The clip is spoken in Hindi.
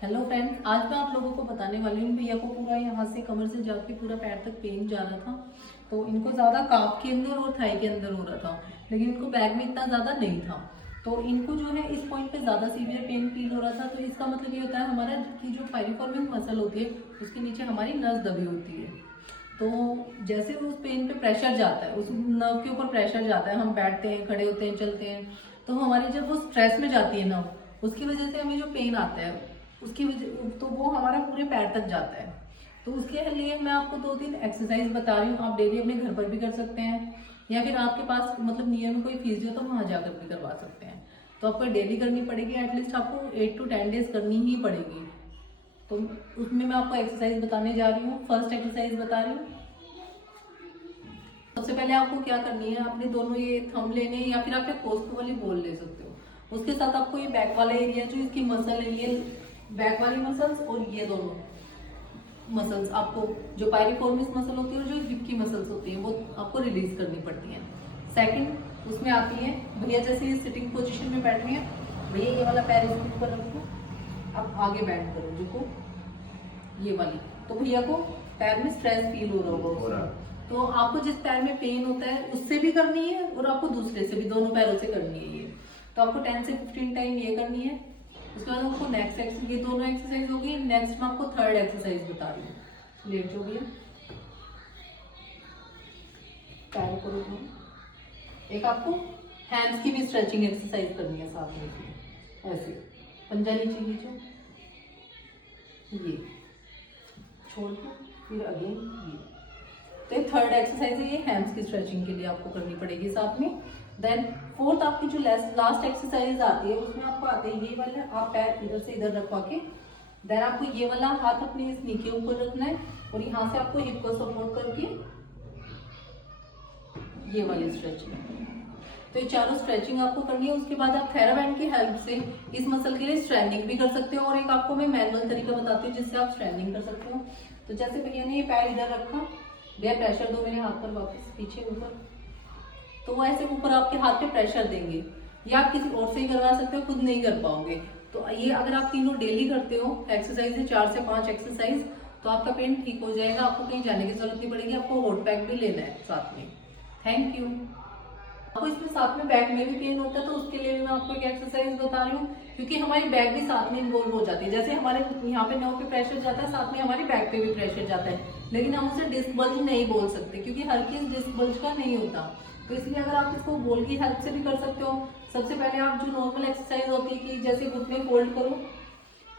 हेलो फ्रेंड्स, आज मैं आप लोगों को बताने वाली हूँ। भैया को पूरा यहाँ से कमर से जाके पूरा पैर तक पेन जा रहा था। तो इनको ज़्यादा काफ के अंदर और थाई के अंदर हो रहा था, लेकिन इनको बैक में इतना ज़्यादा नहीं था। तो इनको जो है इस पॉइंट पे ज़्यादा सीवियर पेन फील हो रहा था। तो इसका मतलब ये होता है हमारा कि जो पाइरिफॉर्मिक मसल होती है उसके नीचे हमारी नस दबी होती है। तो जैसे उस पेन पे प्रेशर जाता है, उस नर्व के ऊपर प्रेशर जाता है, हम बैठते हैं, खड़े होते हैं, चलते हैं, तो हमारी जब वो स्ट्रेस में जाती है नर्व, उसकी वजह से हमें जो पेन आता है उसकी वजह तो वो हमारा पूरे पैर तक जाता है। तो उसके लिए मैं आपको 2-3 एक्सरसाइज बता रही हूँ। आप डेली अपने घर पर भी कर सकते हैं, या फिर आपके पास मतलब नियर में कोई फिजियो तो वहाँ जाकर भी करवा सकते हैं। तो आपको डेली करनी पड़ेगी, एटलीस्ट आपको 8 to 10 डेज करनी ही पड़ेगी। तो उसमें मैं आपको एक्सरसाइज बताने जा रही हूँ। फर्स्ट एक्सरसाइज बता रही हूँ। सबसे पहले आपको क्या करनी है, अपने दोनों ये थंब लेने हैं, या फिर आप एक पोस्ट वाली बॉल ले सकते हो। उसके साथ आपको ये बैक वाला एरिया जो इसकी मसल है, ये बैक वाली मसल्स और ये दोनों मसल्स आपको, जो पाइरिफॉर्मिस मसल होती है और जो हिप की मसल्स होती है, वो आपको रिलीज करनी पड़ती है। सेकंड उसमें आती है, भैया जैसे ये सिटिंग पोजीशन में बैठ रही है, भैया ये वाला पैर इसके ऊपर रखो, अब आगे बैंड करो, रुको, ये वाली। तो भैया को पैर में स्ट्रेस फील हो रहा होगा, तो आपको जिस पैर में पेन होता है उससे भी करनी है और आपको दूसरे से भी, दोनों पैरों से करनी है ये। तो आपको 10 से 15 टाइम ये करनी है। उसके बाद आपको नेक्स्ट एक्सरसाइज, ये दोनों एक्सरसाइज होगी। नेक्स्ट मैं आपको थर्ड एक्सरसाइज बता रही हूँ। लेट जो भैया, पैर को रखो। एक आपको हैंड्स की भी स्ट्रेचिंग एक्सरसाइज करनी है साथ में, ऐसे पंजा नीचे खींचो, ये छोड़ दो, फिर अगेन ये। तो ये थर्ड एक्सरसाइज है, ये हैम्स की स्ट्रेचिंग के लिए आपको करनी पड़ेगी साथ में। देन फोर्थ आपकी जो लास्ट एक्सरसाइज आती है, उसमें आपको आते हैं ये वाला, आप पैर इधर से इधर रखवा के, देन आपको ये वाला हाथ अपने इस नी के ऊपर रखना है और यहाँ से आपको हिप को सपोर्ट करके ये वाली स्ट्रेचिंग। तो ये चारों स्ट्रेचिंग आपको करनी है। उसके बाद आप थेराबैंड की हेल्प से इस मसल के लिए स्ट्रेंडिंग भी कर सकते हो, और एक आपको मैं मैनुअल तरीका बताती हूँ जिससे आप स्ट्रेंडिंग कर सकते हो। तो जैसे भैया ने ये पैर इधर रखा, भैया प्रेशर दो मेरे हाथ पर, वापस पीछे ऊपर, तो वो ऐसे ऊपर आपके हाथ पे प्रेशर देंगे। या आप किसी और से ही करवा सकते हो, खुद नहीं कर पाओगे। तो ये अगर आप तीनों डेली करते हो एक्सरसाइज है, 4 से 5 एक्सरसाइज, तो आपका पेन ठीक हो जाएगा। आपको कहीं जाने की जरूरत नहीं पड़ेगी। आपको हॉट पैक भी लेना है साथ में। Thank you. आपको इसमें साथ में बैक में भी पेन होता है, तो उसके लिए भी मैं आपको एक एक्सरसाइज बता रही हूँ, क्योंकि हमारी बैक भी साथ में इन्वॉल्व हो जाती है। जैसे हमारे यहाँ पे नर्व पे प्रेशर जाता है, साथ में हमारी बैक पे भी प्रेशर जाता है, लेकिन हम उसे डिस्क बल्ज नहीं बोल सकते, क्योंकि हर चीज डिस्क बल्ज का नहीं होता। तो इसलिए अगर आप इसको बॉल की हेल्प से भी कर सकते हो। सबसे पहले आप जो नॉर्मल एक्सरसाइज होती है कि जैसे घुटने फोल्ड करो,